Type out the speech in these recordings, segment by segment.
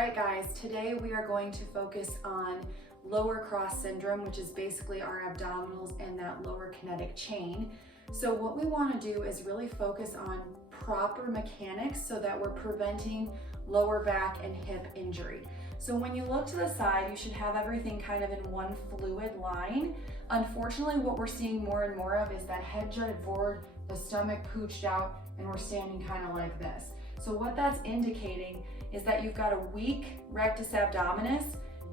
right, guys, today we are going to focus on lower cross syndrome, which is basically our abdominals and that lower kinetic chain. So what we want to do is really focus on proper mechanics so that we're preventing lower back and hip injury. So when you look to the side, you should have everything kind of in one fluid line. Unfortunately, what we're seeing more and more of is that head jutted forward, the stomach pooched out, and we're standing kind of like this. So what that's indicating is that you've got a weak rectus abdominis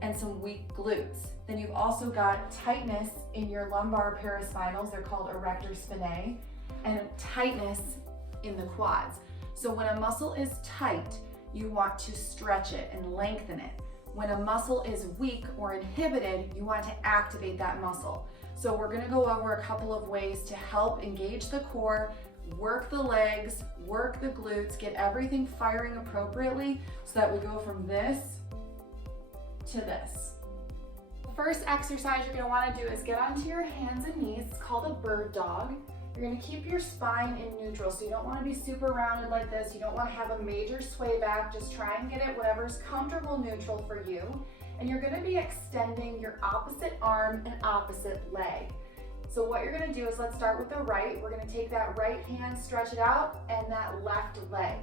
and some weak glutes. Then you've also got tightness in your lumbar paraspinals, they're called erector spinae, and tightness in the quads. So when a muscle is tight, you want to stretch it and lengthen it. When a muscle is weak or inhibited, you want to activate that muscle. So we're gonna go over a couple of ways to help engage the core, work the legs, work the glutes, get everything firing appropriately so that we go from this to this. The first exercise you're gonna wanna do is get onto your hands and knees. It's called a bird dog. You're gonna keep your spine in neutral, so you don't wanna be super rounded like this. You don't wanna have a major sway back. Just try and get it whatever's comfortable neutral for you. And you're gonna be extending your opposite arm and opposite leg. So what you're gonna do is, let's start with the right. We're gonna take that right hand, stretch it out, and that left leg.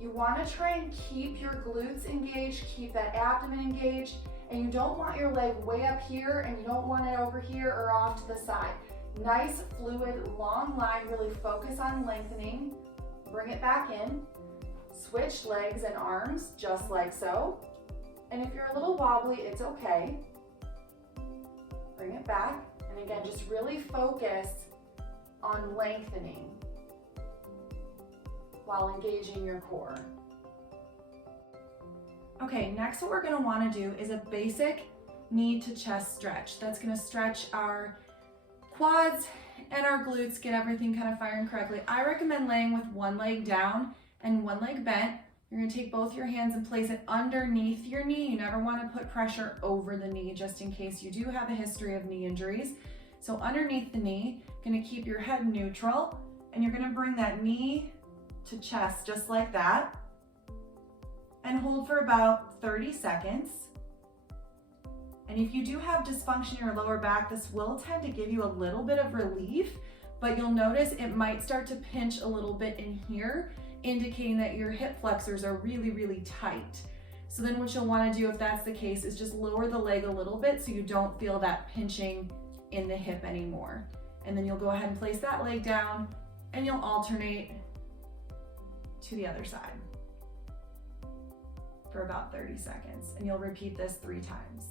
You wanna try and keep your glutes engaged, keep that abdomen engaged, and you don't want your leg way up here and you don't want it over here or off to the side. Nice, fluid, long line, really focus on lengthening. Bring it back in. Switch legs and arms, just like so. And if you're a little wobbly, it's okay. Bring it back. And again, just really focus on lengthening while engaging your core. Okay, next what we're gonna wanna do is a basic knee to chest stretch. That's gonna stretch our quads and our glutes, get everything kind of firing correctly. I recommend laying with one leg down and one leg bent. You're gonna take both your hands and place it underneath your knee. You never wanna put pressure over the knee, just in case you do have a history of knee injuries. So underneath the knee, gonna keep your head neutral, and you're gonna bring that knee to chest just like that, and hold for about 30 seconds. And if you do have dysfunction in your lower back, this will tend to give you a little bit of relief, but you'll notice it might start to pinch a little bit in here, indicating that your hip flexors are really, really tight. So then what you'll wanna do if that's the case is just lower the leg a little bit so you don't feel that pinching in the hip anymore. And then you'll go ahead and place that leg down and you'll alternate to the other side for about 30 seconds. And you'll repeat this 3 times.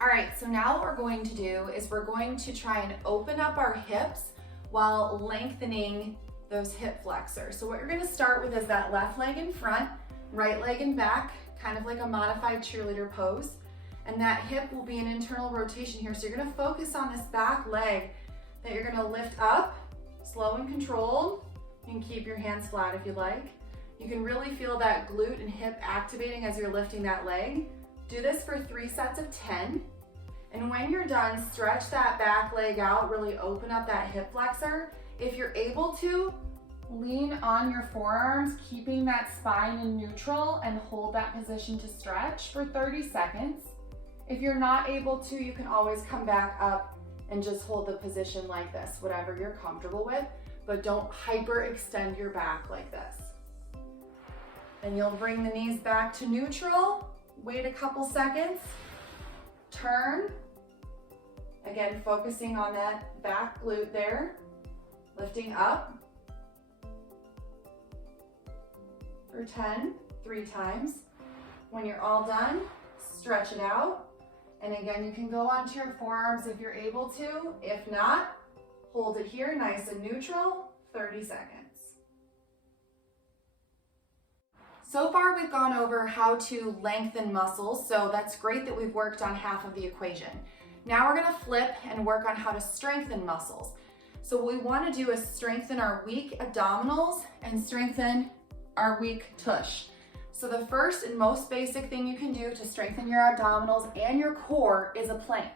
All right, so now what we're going to do is we're going to try and open up our hips while lengthening those hip flexors. So what you're gonna start with is that left leg in front, right leg in back, kind of like a modified cheerleader pose. And that hip will be an internal rotation here. So you're gonna focus on this back leg that you're gonna lift up, slow and controlled. You can keep your hands flat if you like. You can really feel that glute and hip activating as you're lifting that leg. Do this for 3 sets of 10. And when you're done, stretch that back leg out, really open up that hip flexor. If you're able to, lean on your forearms, keeping that spine in neutral, and hold that position to stretch for 30 seconds. If you're not able to, you can always come back up and just hold the position like this, whatever you're comfortable with, but don't hyperextend your back like this. Then you'll bring the knees back to neutral, wait a couple seconds, turn. Again, focusing on that back glute there, lifting up for 10, 3 times. When you're all done, stretch it out. And again, you can go onto your forearms if you're able to. If not, hold it here, nice and neutral, 30 seconds. So far, we've gone over how to lengthen muscles, so that's great that we've worked on half of the equation. Now we're gonna flip and work on how to strengthen muscles. So what we wanna do is strengthen our weak abdominals and strengthen our weak tush. So the first and most basic thing you can do to strengthen your abdominals and your core is a plank.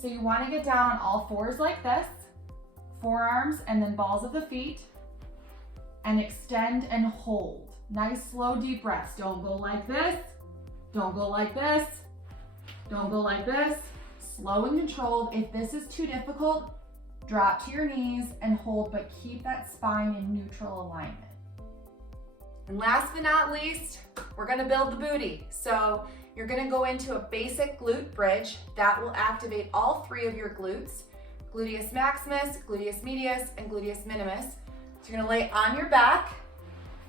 So you wanna get down on all fours like this, forearms and then balls of the feet, and extend and hold. Nice, slow, deep breaths. Don't go like this. Don't go like this. Don't go like this. Slow and controlled. If this is too difficult, drop to your knees and hold, but keep that spine in neutral alignment. And last but not least, we're gonna build the booty. So you're gonna go into a basic glute bridge that will activate all three of your glutes, gluteus maximus, gluteus medius, and gluteus minimus. So you're gonna lay on your back,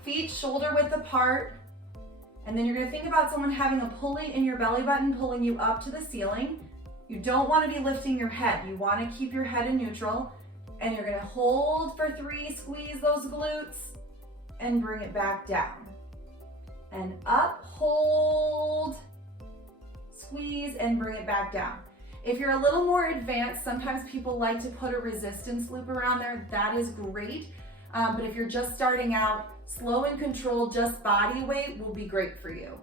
feet shoulder width apart, and then you're gonna think about someone having a pulley in your belly button pulling you up to the ceiling. You don't wanna be lifting your head. You wanna keep your head in neutral, and you're gonna hold for 3, squeeze those glutes, and bring it back down. And up, hold, squeeze, and bring it back down. If you're a little more advanced, sometimes people like to put a resistance loop around there. That is great. But if you're just starting out, slow and controlled, just body weight will be great for you.